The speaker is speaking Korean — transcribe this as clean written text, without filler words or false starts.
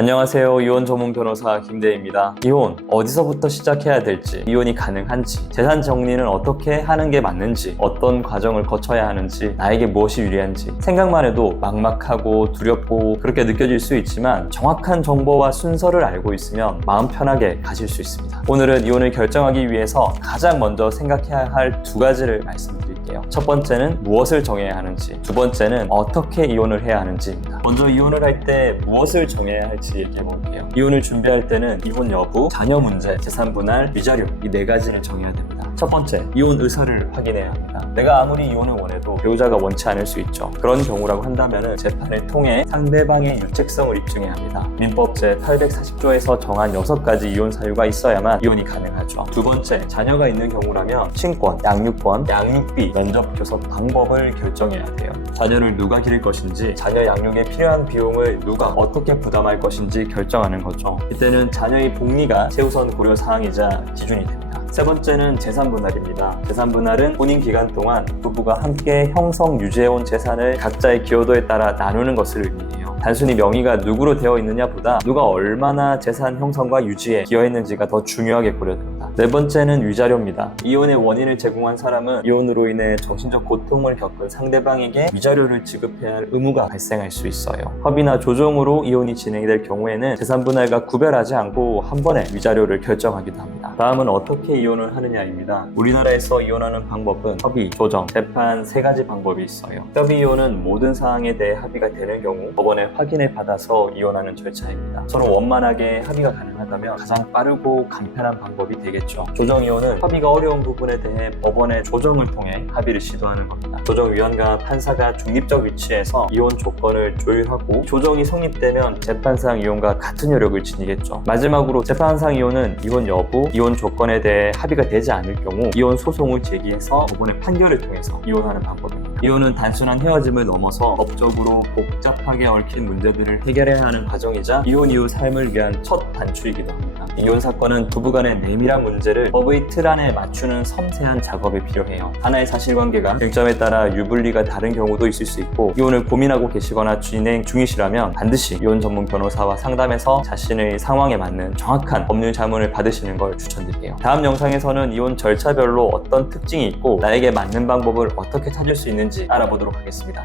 안녕하세요. 이혼 전문 변호사 김대희입니다. 이혼 어디서부터 시작해야 될지, 이혼이 가능한지, 재산 정리는 어떻게 하는 게 맞는지, 어떤 과정을 거쳐야 하는지, 나에게 무엇이 유리한지 생각만 해도 막막하고 두렵고 그렇게 느껴질 수 있지만 정확한 정보와 순서를 알고 있으면 마음 편하게 가실 수 있습니다. 오늘은 이혼을 결정하기 위해서 가장 먼저 생각해야 할 두 가지를 말씀드릴게요. 첫 번째는 무엇을 정해야 하는지, 두 번째는 어떻게 이혼을 해야 하는지입니다. 먼저 이혼을 할 때 무엇을 정해야 할지 얘기해 볼게요. 이혼을 준비할 때는 이혼 여부, 자녀 문제, 재산 분할, 위자료 이 네 가지를 정해야 됩니다. 첫 번째, 이혼 의사를 확인해야 합니다. 내가 아무리 이혼을 원해도 배우자가 원치 않을 수 있죠. 그런 경우라고 한다면 재판을 통해 상대방의 유책성을 입증해야 합니다. 민법 제840조에서 정한 6가지 이혼 사유가 있어야만 이혼이 가능하죠. 두 번째, 자녀가 있는 경우라면 친권, 양육권, 양육비, 면접 교섭 방법을 결정해야 돼요. 자녀를 누가 기를 것인지, 자녀 양육에 필요한 비용을 누가 어떻게 부담할 것인지 결정하는 거죠. 이때는 자녀의 복리가 최우선 고려 사항이자 기준이 됩니다. 세 번째는 재산 분할입니다. 재산 분할은 혼인 기간 동안 부부가 함께 형성 유지해온 재산을 각자의 기여도에 따라 나누는 것을 의미해요. 단순히 명의가 누구로 되어 있느냐보다 누가 얼마나 재산 형성과 유지에 기여했는지가 더 중요하게 고려됩니다. 네 번째는 위자료입니다. 이혼의 원인을 제공한 사람은 이혼으로 인해 정신적 고통을 겪은 상대방에게 위자료를 지급해야 할 의무가 발생할 수 있어요. 협의나 조정으로 이혼이 진행이 될 경우에는 재산 분할과 구별하지 않고 한 번에 위자료를 결정하기도 합니다. 다음은 어떻게 이혼을 하느냐입니다. 우리나라에서 이혼하는 방법은 협의, 조정, 재판 세 가지 방법이 있어요. 협의 이혼은 모든 사항에 대해 합의가 되는 경우 법원에 확인을 받아서 이혼하는 절차입니다. 서로 원만하게 합의가 가능하다면 가장 빠르고 간편한 방법이 되겠죠. 조정 이혼은 합의가 어려운 부분에 대해 법원의 조정을 통해 합의를 시도하는 겁니다. 조정위원과 판사가 중립적 위치에서 이혼 조건을 조율하고 조정이 성립되면 재판상 이혼과 같은 효력을 지니겠죠. 마지막으로 재판상 이혼은 이혼 여부, 이혼 조건에 대해 합의가 되지 않을 경우 이혼 소송을 제기해서 법원의 판결을 통해서 이혼하는 방법입니다. 이혼은 단순한 헤어짐을 넘어서 법적으로 복잡하게 얽힌 문제들을 해결해야 하는 과정이자 이혼 이후 삶을 위한 첫 단추이기도 합니다. 이혼 사건은 부부간의 내밀한 문제를 법의 틀 안에 맞추는 섬세한 작업이 필요해요. 하나의 사실관계가 쟁점에 따라 유불리가 다른 경우도 있을 수 있고, 이혼을 고민하고 계시거나 진행 중이시라면 반드시 이혼 전문 변호사와 상담해서 자신의 상황에 맞는 정확한 법률 자문을 받으시는 걸 추천드릴게요. 다음 영상에서는 이혼 절차별로 어떤 특징이 있고 나에게 맞는 방법을 어떻게 찾을 수 있는지 알아보도록 하겠습니다.